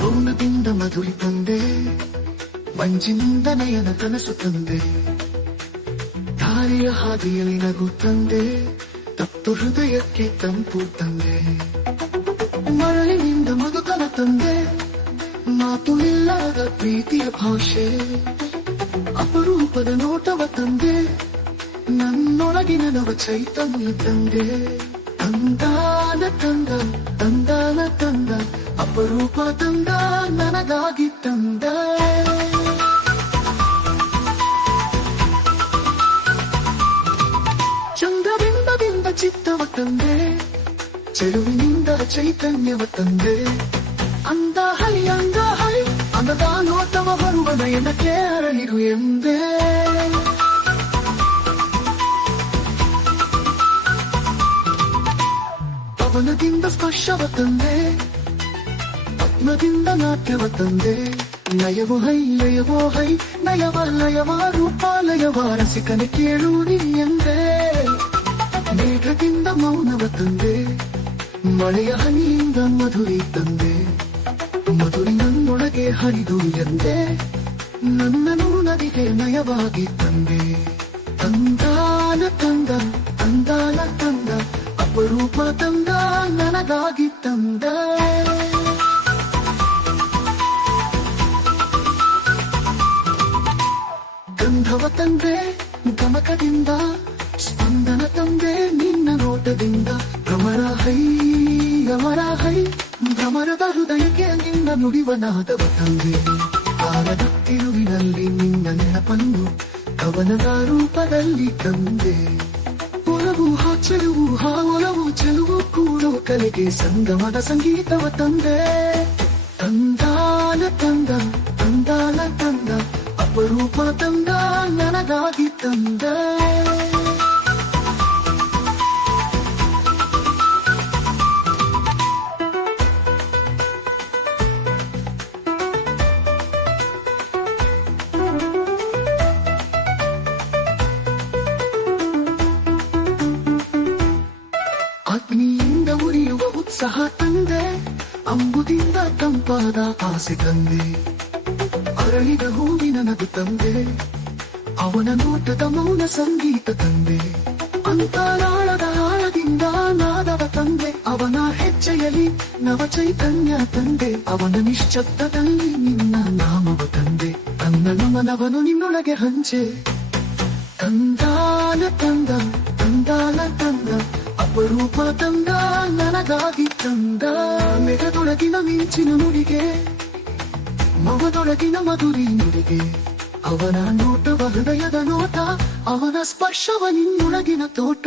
ಮೌನದಿಂದ ಮಧುರಿ ತಂದೆ, ಮಂಜಿನಿಂದ ನಯನ ಕನಸು ತಂದೆ, ದಾರಿಯ ಹಾದಿಯಲ್ಲಿ ನಗು ತಂದೆ, ತಪ್ಪು ಹೃದಯಕ್ಕೆ ತಂಪು ತಂದೆ, ಮರಳಿನಿಂದ ಮಧುಕನ ತಂದೆ, ಮಾತು ಇಲ್ಲದ ಪ್ರೀತಿಯ ಭಾಷೆ, ಅಪರೂಪದ ನೋಟವ ತಂದೆ, ನನ್ನೊಳಗಿನ ನವ ಚೈತನ್ಯ ತಂದೆ, ತಂದಾನ ತಂದ ತಂದಾನ ತಂದ, ಅಪರೂಪ ತಂದ ನನಗಾಗಿ ತಂದ. ಚಂದ್ರಬಿಂಬದಿಂದ ಚಿತ್ತವ ತಂದೆ, ಚೆಲುವಿನಿಂದ ಚೈತನ್ಯವ ತಂದೆ, ಅಂದ ಹೈ ಅಂದದ ನೋಟವ ಬರುವ ನಯನಕ್ಕೆ ಅರಳಿರು ಎಂದೇ. ಪವನದಿಂದ ಸ್ಪರ್ಶವ ತಂದೆ, ಪದ್ಮದಿಂದ ನಾಟ್ಯವ ತಂದೆ, ಲಯವೋ ಹೈ ನಯವ ರೂಪಾಲಯವ ರಸಿಕನೆ ಕೇಳು ನೀ ಎಂದೇ. ಮೇಘದಿಂದ ಮೌನವ ತಂದೆ, ಮಳೆಯ ಹನಿಯಿಂದ ಮಧುರಿ ತಂದೆ, ಮಧುರಿ ನನ್ನೊಳಗೆ ಹರಿದು ಎಂದೆ, ನನ್ನನು ನದಿಗೆ ನಯವಾಗಿ ತಂದೆ, ತಂದಾನ ತಂದ ತಂದಾನ ತಂದ, ಅಪರೂಪ ತಂದ ನನಗಾಗಿ ತಂದ. ಗಂಧವ ತಂದೆ ಗಮಕದಿಂದ, ಸ್ಪಂದನ ತಂದೆ ನಿನ್ನ ನೋಟದಿಂದ, ಭ್ರಮರ ಹೈ ಭ್ರಮರದ ಹೃದಯಕ್ಕೆ ನಿನ್ನ ನುಡಿವನಾದವ ತಂದೆ, ಕಾಲದ ತಿರುವಿನಲ್ಲಿ ನಿನ್ನ ನೆನಪನ್ನು ಕವನದ ರೂಪದಲ್ಲಿ ತಂದೆ, ಒಲವು ಚೆಲುವು ಕೂಡೋ ಕಲೆಗೆ ಸಂಗಮದ ಸಂಗೀತವ ತಂದೆ, ತಂದಾನ ತಂದ ತಂದಾನ ತಂದ, ಅಪರೂಪ ತಂದ ನನಗಾಗಿ ತಂದ. ಅಗ್ನಿಯಿಂದ ಉರಿಯುವ ಉತ್ಸಾಹ ತಂದೆ, ಅಂಬುದಿಂದ ತಂಪಾದ ಆಸೆ ತಂದೆ, ಅರಳಿದ ಹೂವಿನ ನಗು ತಂದೆ, ಅವನ ನೋಟದ ಮೌನ ಸಂಗೀತ ತಂದೆ, ಅಂತರಾಳದ ಆಳದಿಂದ ನಾದವ ತಂದೆ, ಅವನ ಹೆಜ್ಜೆಯಲ್ಲಿ ನವ ಚೈತನ್ಯ ತಂದೆ, ಅವನ ನಿಶ್ಶಬ್ದದಲ್ಲಿ ನಿನ್ನ ನಾಮವ ತಂದೆ, ತನ್ನ ನಮನವನು ನಿನ್ನೊಳಗೆ ಹಂಚೆ, ತಂದಾನ ತಂದ ತಂದಾನ ತಂದ, ಅಪರೂಪ ತಂದ ನನಗಾಗಿ ತಂದ. ಮೆಗದೊಳಗಿನ ಮಿಂಚಿನ ನುಡಿಗೆ, ಮಗದೊಳಗಿನ ಮಧುರಿ ನುಡಿಗೆ, ಅವನ ನೋಟವ ಹೃದಯದ ನೋಟ, ಅವನ ಸ್ಪರ್ಶವ ನಿನ್ನೊಳಗಿನ ತೋಟ,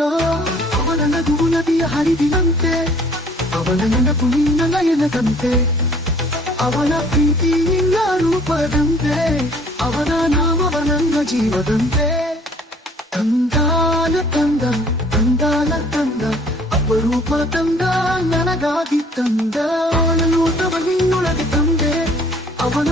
ಅವನ ನಗುವು ನದಿಯ ಹರಿವಿನಂತೆ, ಅವನ ನೆನಪು ನಿನ್ನ ನಯನದಂತೆ, ಅವನ ಪ್ರೀತಿ ನಿನ್ನ ರೂಪದಂತೆ, ಅವನ ನಾಮವ ನನ್ನ ಜೀವದಂತೆ, ತಂದಾನ ತಂದ ತಂದಾನ ತಂದ, ಅಪರೂಪ ತಂದ ನನಗಾಗಿ ತಂದ. ನೋಟವ ನಿನ್ನೊಳಗೆ ತಂದೆ, ಅವನ